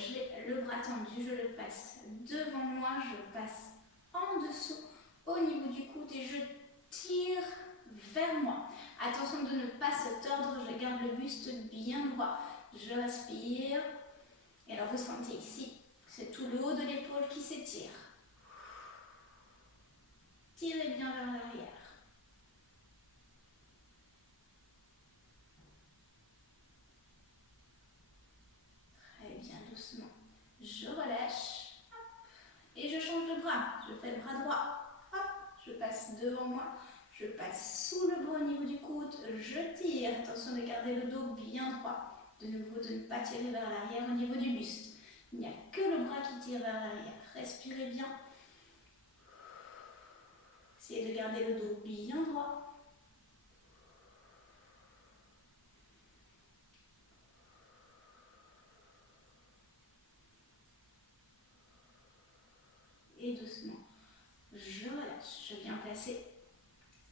j'ai le bras tendu, je le passe devant moi, je passe en dessous au niveau du coude et je tire vers moi. Attention de ne pas se tordre, je garde le buste bien droit. Je respire. Et alors vous sentez ici, c'est tout le haut de l'épaule qui s'étire. Tirez bien vers l'arrière. Très bien, doucement. Je relâche. Et je change de bras. Je fais le bras droit. Hop, je passe devant moi. Je passe sous le bras au niveau du coude. Je tire. Attention de garder le dos bien droit. De nouveau, de ne pas tirer vers l'arrière au niveau du buste. Il n'y a que le bras qui tire vers l'arrière. Respirez bien. Essayez de garder le dos bien droit. Et doucement, je relâche. Je viens placer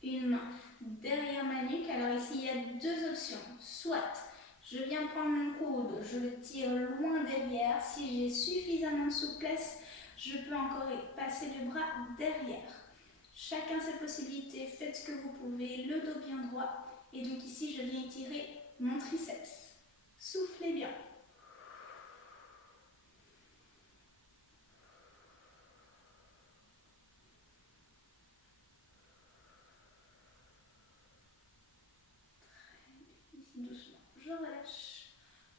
une main derrière ma nuque. Alors ici, il y a deux options. Soit je viens prendre mon coude, je le tire loin derrière. Si j'ai suffisamment de souplesse, je peux encore passer le bras derrière. Chacun ses possibilités, faites ce que vous pouvez, le dos bien droit. Et donc ici, je viens étirer mon triceps. Soufflez bien. Doucement, je relâche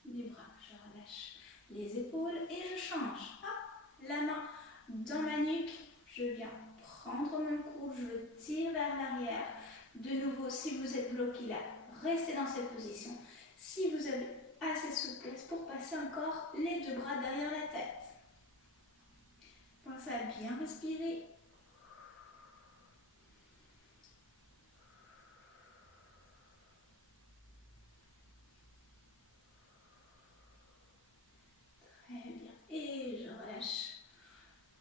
les bras, je relâche les épaules et je change. Hop, la main dans ma nuque, je viens prendre mon coude, je tire vers l'arrière. De nouveau, si vous êtes bloqué là, restez dans cette position. Si vous avez assez de souplesse pour passer encore les deux bras derrière la tête. Pensez à bien respirer. Très bien. Et je relâche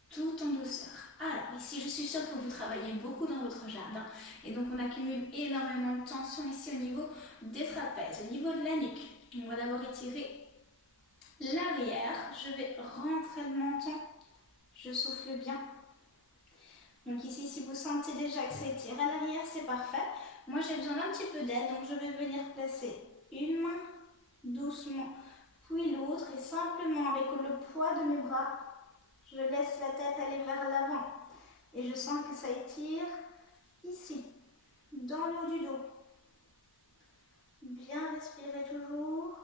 tout en douceur. Alors ici, je suis sûre que vous travaillez beaucoup dans votre jardin et donc on accumule énormément de tension ici au niveau des trapèzes, au niveau de la nuque. On va d'abord étirer l'arrière. Je vais rentrer le menton. Je souffle bien. Donc ici, si vous sentez déjà que c'est étiré à l'arrière, c'est parfait. Moi, j'ai besoin d'un petit peu d'aide, donc je vais venir placer une main doucement, puis l'autre, et simplement avec le poids de mes bras, je laisse la tête aller vers l'avant. Et je sens que ça étire ici, dans le haut du dos. Bien respirer toujours.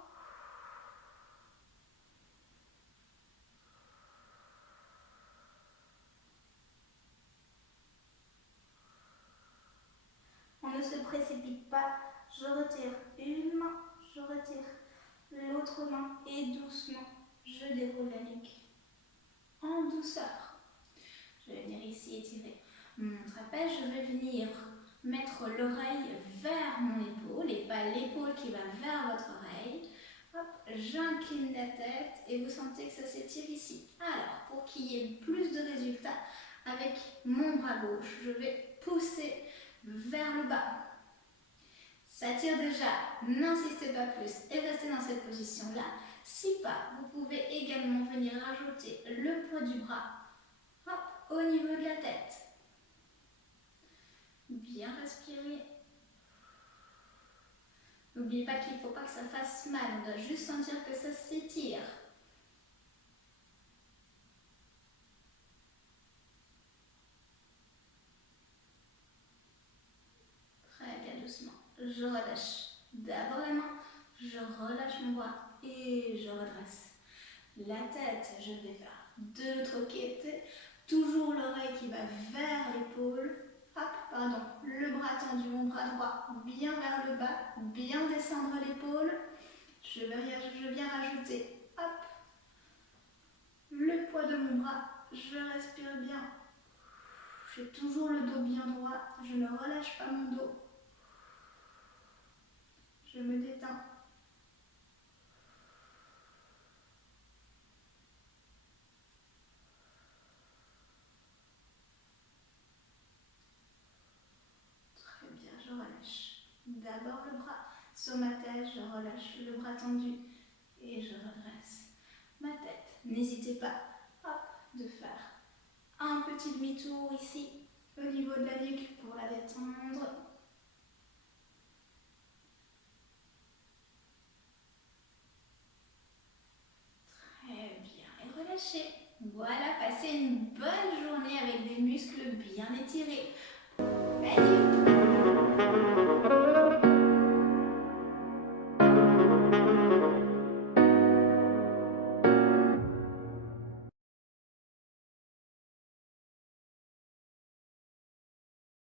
On ne se précipite pas. Je retire une main, je retire l'autre main et doucement, je déroule la nuque en douceur. Je vais venir ici étirer mon trapèze. Je vais venir mettre l'oreille vers mon épaule et pas l'épaule qui va vers votre oreille. Hop, j'incline la tête et vous sentez que ça s'étire ici. Alors, pour qu'il y ait plus de résultats, avec mon bras gauche, je vais pousser vers le bas. Ça tire déjà, n'insistez pas plus et restez dans cette position-là. Si pas, vous pouvez également venir rajouter le poids du bras hop, au niveau de la tête. Bien respirer. N'oubliez pas qu'il ne faut pas que ça fasse mal, on doit juste sentir que ça s'étire. Très bien, doucement. Je relâche d'abord la main, je relâche mon bras et je redresse la tête. Je vais faire de l'autre côté, toujours l'oreille qui va vers l'épaule. Hop, pardon, le bras tendu, mon bras droit bien vers le bas, bien descendre l'épaule. Je viens rajouter, hop, le poids de mon bras. Je respire bien. J'ai toujours le dos bien droit, je ne relâche pas mon dos. Je me détends. Très bien, je relâche. D'abord le bras sur ma tête, je relâche le bras tendu et je redresse ma tête. N'hésitez pas, hop, de faire un petit demi-tour ici, au niveau de la nuque pour la détendre. Très bien, et relâchez. Voilà, passez une bonne journée avec des muscles bien étirés. Allez,